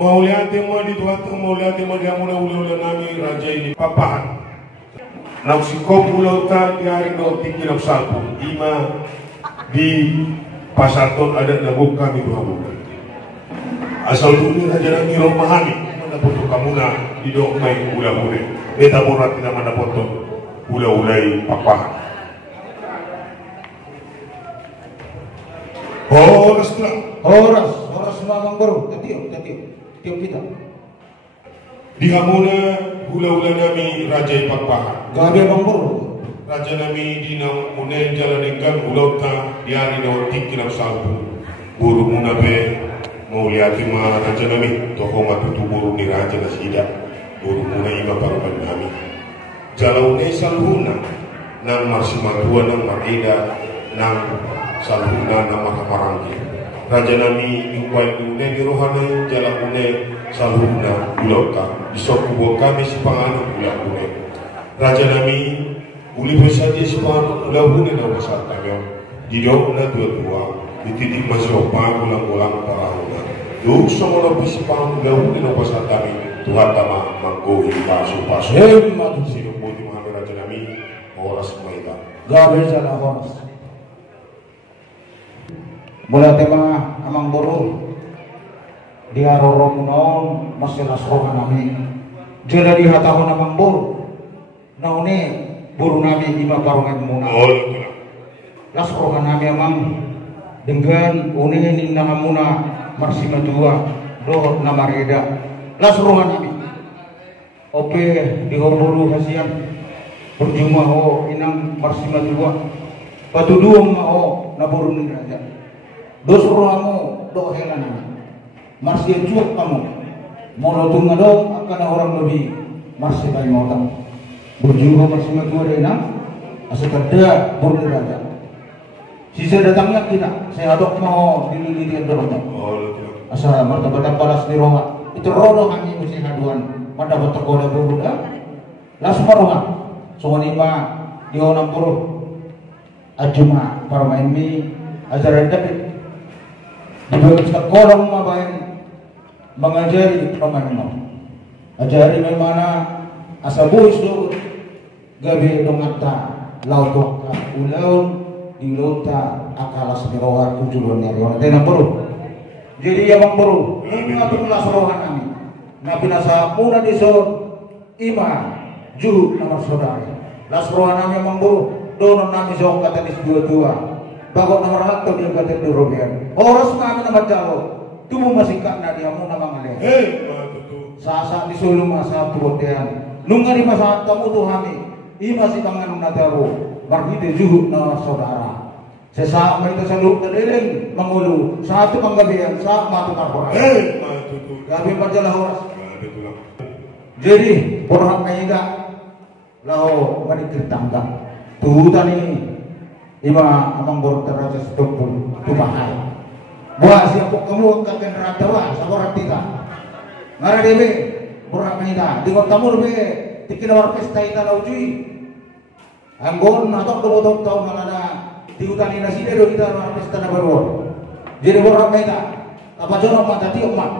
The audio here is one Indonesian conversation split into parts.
mau lihat mo di tuat mau lihat mo dia mula nami raja ini papan nak sikop ulau ta di hari do tinggi nak salpu ima di pasar ton ada nabuk kami dua bulan asal dulu raja nami romahani mana foto kamu na di do mai ulah beta borat tidak mana foto ulah papan. Horas mamang baru, tiap kita. Di hamuna hula nami raja ipakpahan. Gabi mamang baru. Raja nami di nang munen jalan enggan ulauta diari na watik kinam salpu. Buru muna be mau liati ma raja nami toho matutu buru ni raja nasida. Buru muna ima parukan nami. Jalau ne salhuna nang marsimatua nang marida nang salhuna nang makamarangki. Raja nami nyupai une di rohana jala une salhuna ulauta. Isoku buat kami si panganu une. Raja nami uli bersaja si panganu une na wasat kami. Di dok na dua ditidik masih opa ulang parahuna. Duk semua nabi si panganu une na wasat kami. Tuhan tama manggohi pasu. Hemat sino po di mga raja nami oras maita. Gabi jala horas. Mula tema amang buru dia rorong naon masih lasrohan nami jala di hatahon amang buru naone buru nami di barongan muna lasrohan nami amang dengan une ning nama muna marsima dua do nama reda lasrohan nami ope di hombulu hasian berjumah ho inang marsima dua batu dua mau naburu ning raja dosrohamu do helanami marsi cuak kamu monotung ngadong akan orang lebih marsi kali motang berjumpa marsi madua denang asakada berderaja sisa datangnya kita saya adok mau dililitin dorong asal martabat balas di roha itu rodo kami mesti haduan mendapat tergoda berbuda langsung roha soalnya ma di onam puluh ajuma para main mi ajaran David di sekolah mabayan mengajari pemain ajari mana asabuis do gabi dongata laut ulau di lauta akalas miroha kujulun neriona tenang bro jadi yang bro ngatur lasrohan kami nabi nasa muna dison ima juh nama saudara lasrohan kami yang bro donon nami zong kata dis dua bakok nomor satu dia kata durobian oras kami nama jalo tumu masih kak nadia mu nama ngale sasa disulu masa turotian nungari masa tamu tuh kami ima si pangan nadaru marhide juhud na saudara sesaat mereka selalu terdeleng mengulu satu panggabian saat matu karpora gabi pajalah horas jadi orang kaya lau menikir tangga tuh tani ima amang baru teraja setupul tubahai buah siapa kamu kakek neraka wah sabar kita ngara debe burak kita di kota murbe tikin war pesta ita laujui anggon atau dobo tahun malada di hutan nasi do kita war pesta na baru jadi burak kita apa jono mata tiok mak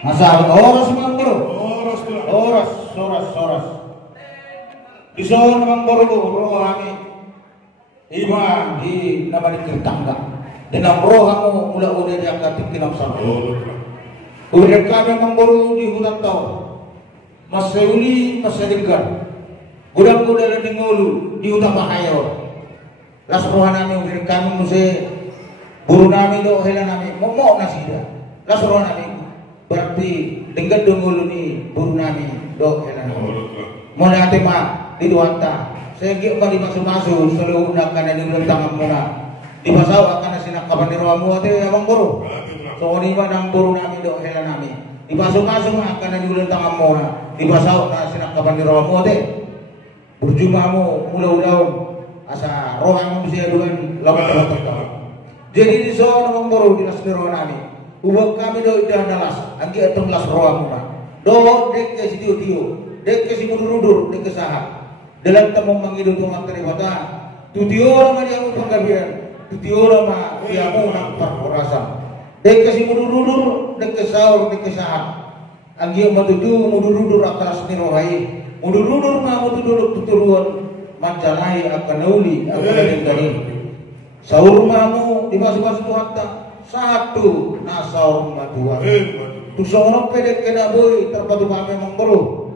masa oras mangro oras di sana memang baru rohani iman di nama di tangga dengan rohamu mula-mula diangkat kinam sana udah kami memang baru di hutan tau masa uli masa dengkar gudang-gudang di ngulu di hutan bahayo las rohani udah kami mesti buru nami do hela nami mau nasida las rohani berarti dengkar do ngulu ni buru nami do hela nami mau nanti mah di duanta saya gak balik masuk selalu undakan yang tangan muna di pasau akan sinak kapan di ruamu ate abang buru so ni ba nang buru nami do hela nami di pasau akan yang tangan muna di pasau akan sinak kapan di ruamu ate berjumamu ulau asa rohang bisa duan lawan jadi di sana abang buru di nasbiro nami ubah kami do idah dalas anggi atong las rohamu do dek ke si tiu dek ke si mudur dek ke sahab dalam temu menghidup tulang teribata tutiora ma dia utang gabian tutiora ma dia mau nampak rasa Dek kasi mudurudur, dek kesaur, dek kesahat. Ang iyong matutu, mudurudur akas ni rohai. Mudurudur ma mudurudur tuturuan. Manjalai akan nauli, akan nalinggani. Saur mamu, di masuk-masuk Tuhan tak. Satu, nasaur matuan. Tusong pedek kena boy, terpadu kami mengburu.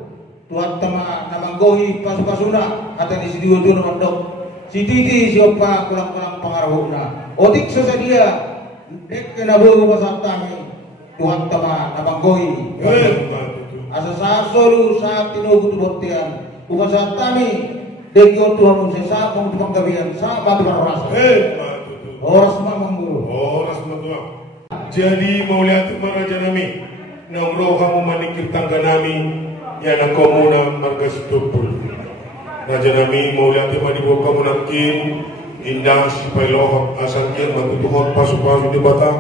Tuhan tama namanggohi pasu-pasuna, kata di sini itu namandok. Si titi siapa kurang-kurang pengaruhna. Otik sesadia. Dek kena boy pasatami. Tuhan tama namanggohi. Asa sasolu saat tinugu tubotian. Upasatami. Dek yo Tuhan sesa kong panggabian sa batu oras. Oras mamanggu. Oras matua. Jadi mau lihat Raja nami. Nang roh kamu manikir tangga nami. Yana komuna marga situpul. Raja nami mau lihat manibo kamu nakin. Indah si pailohok asal kian matutuhot pasu-pasu di bata.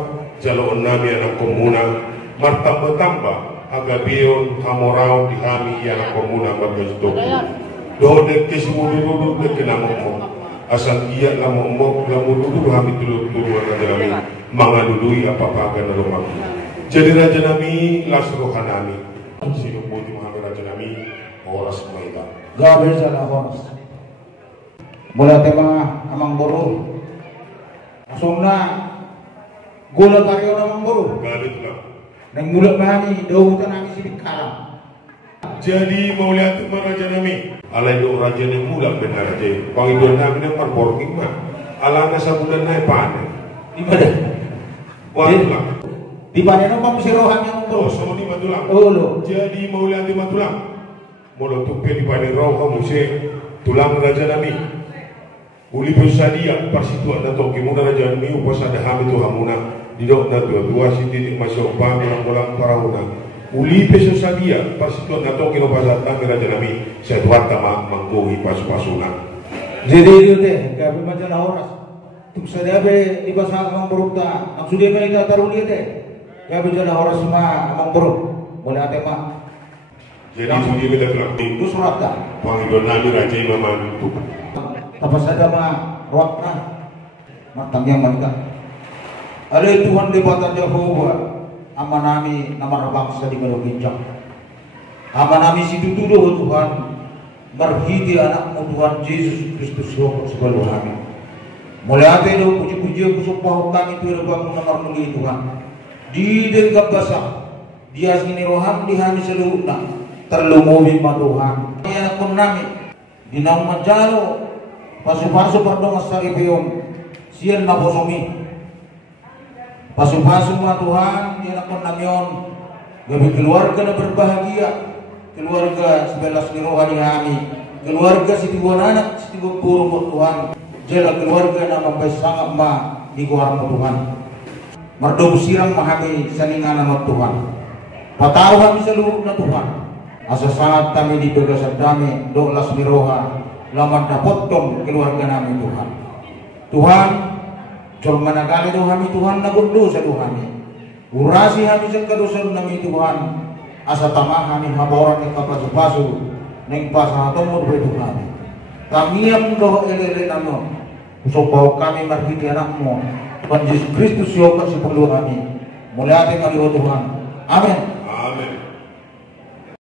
Jaloon nami anak komuna. Martamba-tamba agabion kamorau dihami yana komuna marga situpul. Dode kesimulu dek kenamo asal dia lamu dulu kami tulu Raja nami mangadului apa-apa akan rumah. Jadi Raja nami lasrohan nami sinu putih mahal Raja nami oras maida. Gaber sana oras. Mula tema amang boro. Asumna gula karyo namang boro. Gaber lah. Nang mulut mahami daw nami sidik karam. Jadi mau lihat Raja nami. Alay do raja ni muda benar aja. Pangidon namin ang marborking ma. Ala na sa bulan na panen. Di mana? Wala lang. Di mana nang pamsirohan yang Oh, bro? so ni matulang. Oh lo. Jadi mau lihat di matulang. Mula tupe di panen raw kamu si tulang raja nami. Uli pesadia parsituan na to kimuna raja nami upas ada hamil tu hamuna. Didok na dua si titik masuk bang orang parahuna. Uli peso sadia pasito na to kino pasatang Raja nami sa duwata mangguhi pasu-pasuna. Jadi itu deh, kami macam oras. Tuk sadabe di pasal amang berukta. Ang sudah mereka taruh dia deh. Kami jadi oras semua amang beruk. Boleh ate mak. Jadi sudi kita bilang Itu surat tak? pangidon nami Raja Imam itu. Tapas ada mah ruakna. Matang yang mereka. Ada Tuhan di bata Jehovah. Ama nami nama bangsa di Malukijak. Ama nami situ dulu Tuhan. Berhiti anakmu Tuhan Yesus Kristus Yokob sebelum kami. Mulai hati itu puji-puji aku supah kami itu bangun nomor muli Tuhan. Di dengkap basah. Dia sini roham di hani seluruhnya. Terlumuhi ma Tuhan. Ini anakmu nami. Di naung majalo. Pasu-pasu pardong asari peyon. Sian nabosomi. Pasu-pasu ma Tuhan, dia nakon namyon. Gabi keluarga na berbahagia, keluarga sebelas ni rohani kami, keluarga si tiga anak, si tiga puluh mo Tuhan. Jala keluarga na mampaisangat ma di kuar mo Tuhan. Mardom sirang mahami saningan mo Tuhan. Pataw kami sa loob na Tuhan. Asa saat kami di begasad dami, dolas ni roha, laman dapotong keluarga namin Tuhan. Tuhan, Jol managali do kami Tuhan nagundo sa kami. Urasi kami sa kadosan nami Tuhan. Asa tama kami haboran ng kapasu-pasu ng pasahatong mo Tuhan. Kami ang do elele namo. Usopaw kami marhiti anak mo. Pan Jesus Kristus yokan si Panginoon kami. Mula ating maliho Tuhan. Amen.